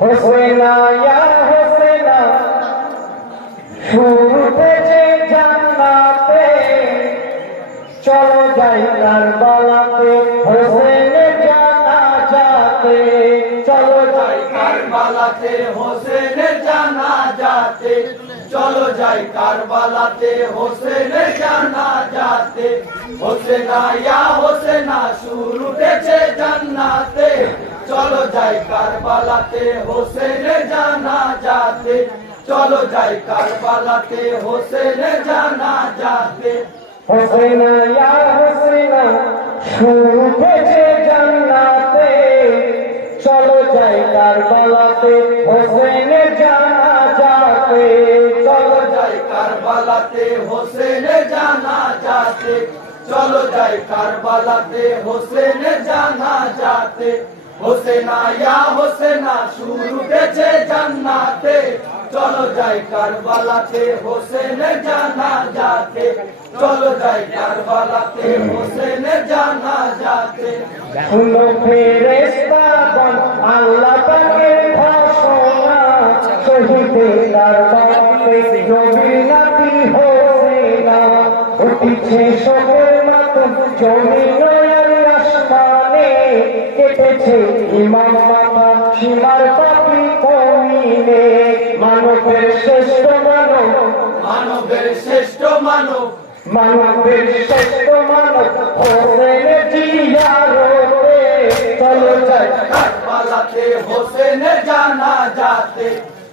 হোসেনা ইয়া হোসেনা সুর উঠেছে জান্নাতে চলো যাই কারবালাতে হোসেনের জানাজাতে চলো যাই কারবালাতে হোসেনের জানাজাতে চলো যাই কারবালাতে হোসেনের জানাজাতে হোসেনা ইয়া হোসেনা সুর উঠেছে জান্নাতে চলো যাই কারবালাতে হোসেনের জানাজাতে চলো যাই কারবালাতে হোসেনের জানাজাতে হোসেনা ইয়া হোসেনা সুর উঠেছে জান্নাতে চলো যাই কারবালাতে হোসেনের জানাজাতে চলো যাই কারবালাতে হোসেনের জানাজাতে চলো যাই কারবালাতে হোসেনের জানাজাতে হোসেনা ইয়া হোসেনা সুর উঠেছে জান্নাতে চলো যাই কারবালাতে হোসেনের জানাজাতে চলো যাই কারবালাতে হোসেনের জানাজাতে শুনো ফেরেশতাগণ আল্লাহ পাকের ঘোষণা শহীদের কারবালাতে নবীর নাতি হোসেনা উঠেছে শোকের মাতম জমিন আর আসমানে কেটেছে ইমাম মামা সীমার পাপি কমিনে মানবের শ্রেষ্ঠ মানব মানবের শ্রেষ্ঠ মানব মানবের শ্রেষ্ঠ মানব হোসেনের জিয়ারতে চলো যাই কারবালাতে হোসেনের জানাজাতে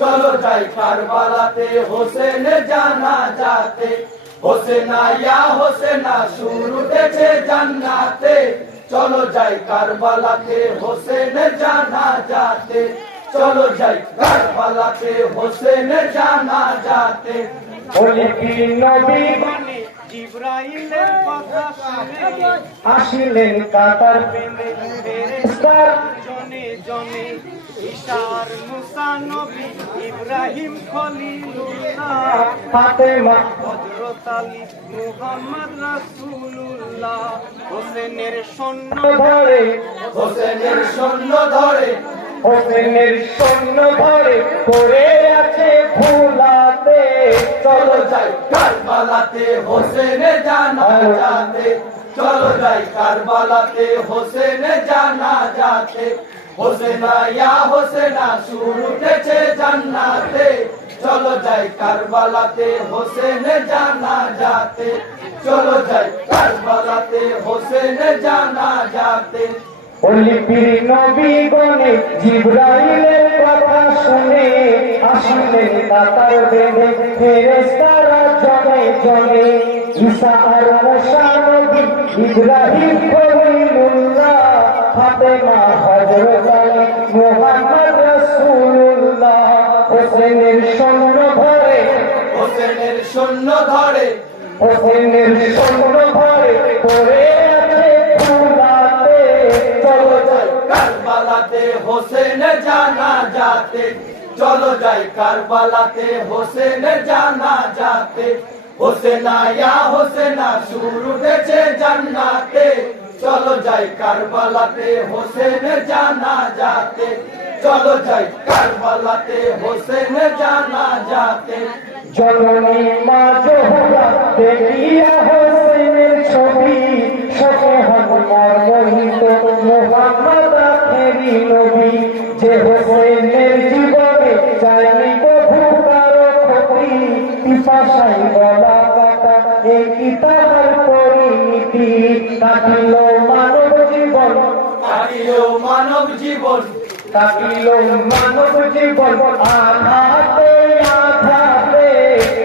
চলো যাই কারবালাতে হোসেনের জানাজাতে হোসেনা ইয়া হোসেনা সুর উঠেছে জান্নাতে চলো যাই কারবালাতে হোসেনের জানাজাতে চলো যাই কারবালাতে হোসেনের জানাজাতে বলি কি নবী জিবরাইলের কথা শুনে আসিলেন কাতার ফেরেশতার জনে জনে ঈশার মুসা নবী ইব্রাহিম খলিলুল্লাহ ফাতেমা হযরত আলী মুহাম্মদ রাসূলুল্লাহ হোসেনের সৈন্য ধরে হোসেনের সৈন্য ধরে হোসেনের সৈন্য ধরে পড়ে আছে ভুলাতে চলো যাই কারবালাতে হোসেনের জানাজাতে চলো যাই কারবালাতে হোসেনের জানাজাতে হোসেনা ইয়া হোসেনা সুর উঠেছে জান্নাতে চলো যাই কারবালাতে হোসেনের জানাজাতে চলো যাই কারবালাতে হোসেনের জানাজাতে বলি পীর নবী গণে জিবরাইলের কথা শুনে আসিলেন কাতার বেঁধে ফেরেশতারা জনে জনে ঈসা আর মুসা নবী ইব্রাহিম খলিলুল্লাহ ফাতেমা হযরত আলী মুহাম্মদ রাসূলুল্লাহ হোসেনের সৈন্য ধরে হোসেনের সৈন্য ধরে হোসেনের সৈন্য ধরে পড়ে আছে ভুলাতে চলো যাই কারবালাতে হোসেনের জানাজাতে চলো যাই কারবালাতে হোসেনের জানাজাতে হোসেনা ইয়া হোসেনা সুর উঠেছে জান্নাতে চলো যাই কারবালাতে হোসেনের জানাজাতে চলো যাই কারবালাতে হোসেনের জানাজাতে জননী মা জোহরা দেখিয়া হোসেনের ছবি শোকে হনুমার মোহিত মুহাম্মদ আখেরি নবী যে হোসেনের জীবনে চাইনি কভু কারো ক্ষতি পিপাসায় গলা কাটা এই কি তাহার পরিণীতি কাটিল মানব জীবন কাটিল মানব জীবন কাটিল মানব জীবন আঘাতে আঘাতে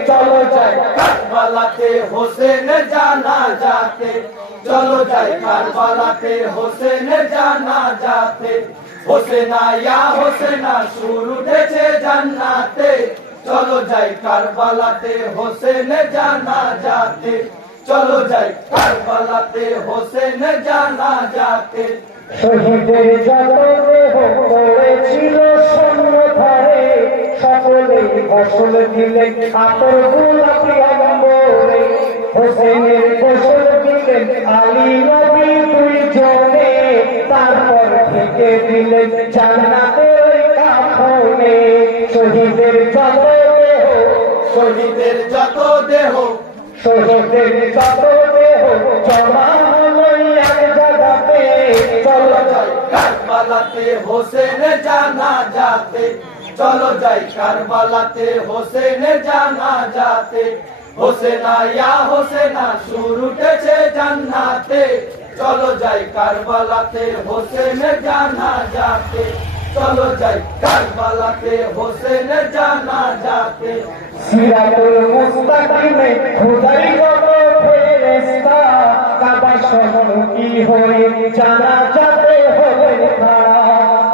চলো যাই কারবালাতে হোসেনের জানাজাতে চলো যাই কারবালাতে হোসেনের জানাজাতে হোসেনা ইয়া হোসেনা সুর উঠেছে জান্নাতে চলো যাই কারবালাতে হোসেনের জানাজাতে চলো যাই কারবালাতে হোসেনের জানাজাতে শহীদের যত দেহ পড়েছিল শূন্য ধারে, সকলে ফসল দিলেন আতর গোলাপি অম্বরে। হোসেনের গোসল দিলেন আলী নবী দুইজনে, তারপর থেকে দিলেন জান্নাতের কাফনে। শহীদের যত দেহ, শহীদের যত দেহ, শহীদের যত দেহ জমা হলো এক জায়গাতে। চলো যাই কারবালাতে হোসেন জানাজাতে, চলো যাই কারবালাতে হোসেন জানাজাতে। হোসেনা ইয়া হোসেনা সুর উঠেছে জান্নাতে, চলো যাই কারবালাতে হোসেন জানাজাতে। চলো যাই কারবালাতে হোসেন জানাজাতে। সিরাতুল মুস্তাকিমে খোদাই যত ফেরেশতা, কাবা সম্মুখী হয়ে জানাজাতে হলেন খাড়া।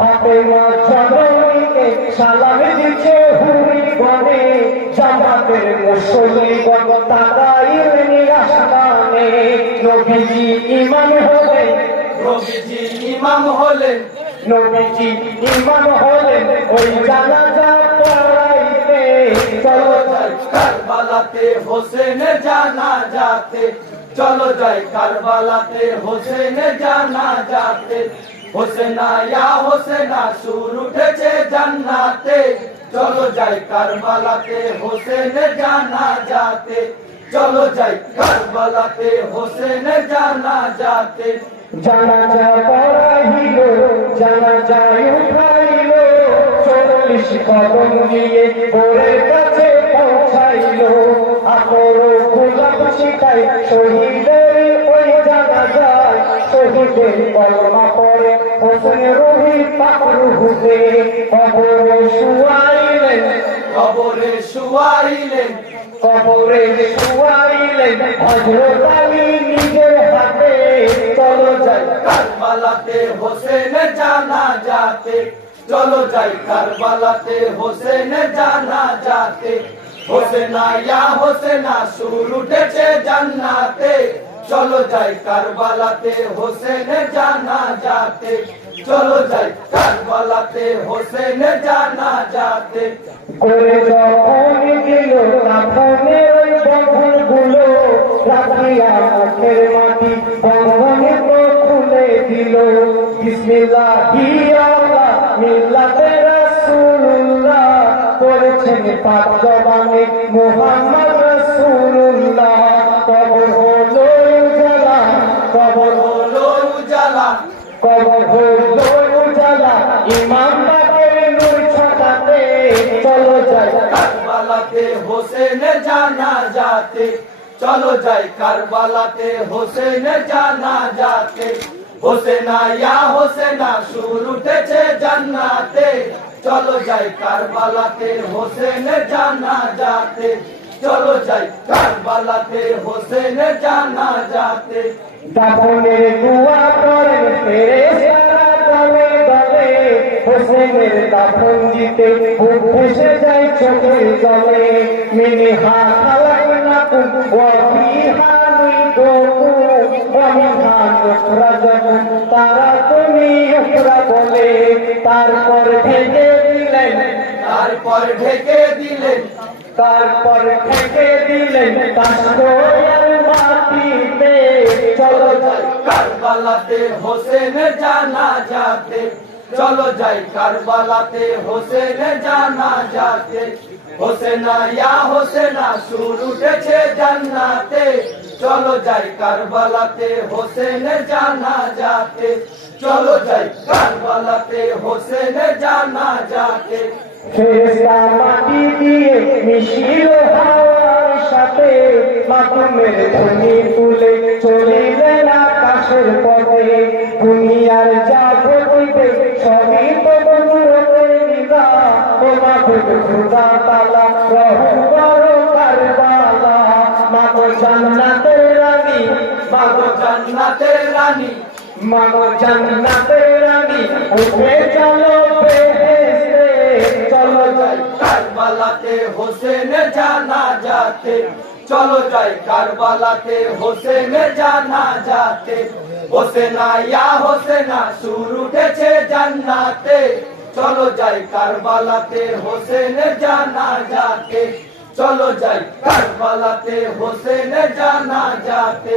ফাতেমা জননীকে সালাম দিচ্ছে হুরি গনে, জামাতের মুসল্লিগণ তারা ইলমি আসমানে। নবীজি ইমাম হলেন, নবীজি ইমাম হলেন, নবীজি ইমাম হলেন ওই জানাজা পড়াইতে। চলো যাই কারবালাতে হোসেন জানাজাতে, চলো যাই কারবালাতে হোসেন জানাজাতে। হোসেনা ইয়া হোসেনা সুর উঠেছে জান্নাতে, চলো যাই কারবালাতে হোসেন জানাজাতে। চলো যাই কারবালাতে হোসেন জানাজাতে। জানাজা পড়াইল, জানাজায় উঠাইল, 40 কদম দিয়ে ভোরের কাছে পৌঁছাইল। আতর গোলাপ ছিটাই শহীদের ওই জানাজায়, শহীদের কলমা পড়ে হোসেন রুহি পাক রুহুতে। কবরে শুয়াইলেন, কবরে শুয়াইলেন, কবরে শুয়াইলেন হযরত আলী নিজের হাতে। চলো যাই কারবালাতে হোসেন জানাজাতে, চলো যাই কারবালাতে হোসেন জানাজাতে। হোসেনা ইয়া হোসেনা সুর উঠেছে জান্নাতে, চলো যাই কারবালাতে হোসেন জানাজাতে। চলো যাই কারবালাতে হোসেন জানাজাতে। করে যখন দিল কাফনের ওই বন্ধনগুলো, রাখিয়া মুখের মাটি বন্ধনে তো খুলে দিল। বিসমিল্লাহি আল্লাহ মিল্লাতে রাসূলুল্লাহ, করেছেন পাক জবানে মুহাম্মদ রাসূলুল্লাহ। কবর হলো উজালা, কবর হলো উজালা, কবর হলো উজালা, ইমাম বাকের নূর ছটাতে। চলো যাই কারবালাতে হোসেন জানাজাতে, চলো যাই কারবালাতে হোসেন জানাজাতে। হোসেনা ইয়া হোসেনা সুর উঠেছে জান্নাতে, চলো যাই কারবালাতে হোসেন জানাজাতে। চলো যাই কারবালাতে হোসেন জানাজাতে। দাফনের দোয়া করেন ফেরেশতারা দলে দলে, হোসেনের দাফন দিতে বুক ভেসে যায় চোখের জলে। মিনহা খালাকনাকুম ওয়া ফিহা নুইদুকুম ওয়া মিনহা নুখরাজুকুম, তারা তুমি উখরা বলে। তারপর ঢেকে দিলেন, তারপর ঢেকে দিলেন, তারপর ঢেকে দিলেন কাশগোয়ার মাটিতে। চলো যাই কারবালাতে হোসেন জানাজাতে, চলো যাই কারবালাতে হোসেন জানাজাতে। হোসেনা ইয়া হোসেনা সুর উঠেছে জান্নাতে, চলো যাই কারবালাতে হোসেন জানাজাতে। চলো যাই কারবালাতে হোসেন জানাজাতে। ফেরেশতা মাটি দিয়ে মিশিল হাওয়ার সাথে, মাতুমের ধ্বনি তুলে চলিলেন আকাশের পথে। দুনিয়ার যা ঘটিবে সবই তো বন্ধুতে নিবা, ও মাবুদ খোদা তাআলা রহম করো কারবালা। মাগো জান্নাতের রানী, মাগো জান্নাতের রানী, মাগো জান্নাতের রানী, উঠে চলো বেহেশতে। চলো যাই কারবালাতে হোসেন জানাজাতে, চলো যাই কারবালাতে হোসেনের জানাজাতে হোসেনা ইয়া হোসেনা সুর উঠেছে জান্নাতে চলো যাই কারবালাতে হোসেনের জানাজাতে চলো যাই কারবালাতে হোসেনের জানাজাতে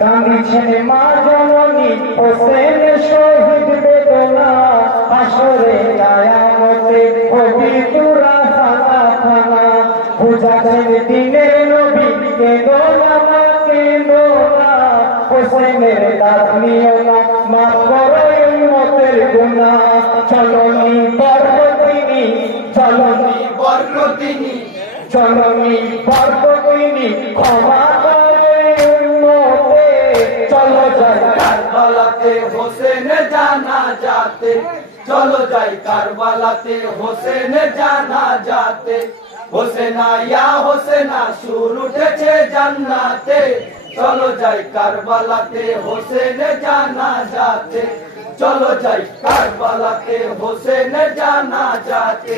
কাঁদিছেন মা জননী হোসেন শহীদ বেদনা আসরে আয়ামতে হবি তুরা খানা খানা বুঝাছেন দিনের নবী কেঁদো না মা কেঁদো না হোসেনের দাদনিও না মা করো উম্মতের গুনাহ চলনি বরকতিনি চলনি বরকতিনি চলনি বরকতিনি ক্ষমা করে উম্মতে চলো যাই কারবালাতে হোসেনের জানাজাতে চলো যাই কারবালাতে হোসেনের জানাজাতে হোসেনা ইয়া হোসেনা সুর উঠেছে জান্নাতে চলো যাই কারবালাতে হোসেনের জানাজাতে চলো যাই কারবালাতে হোসেনের জানাজাতে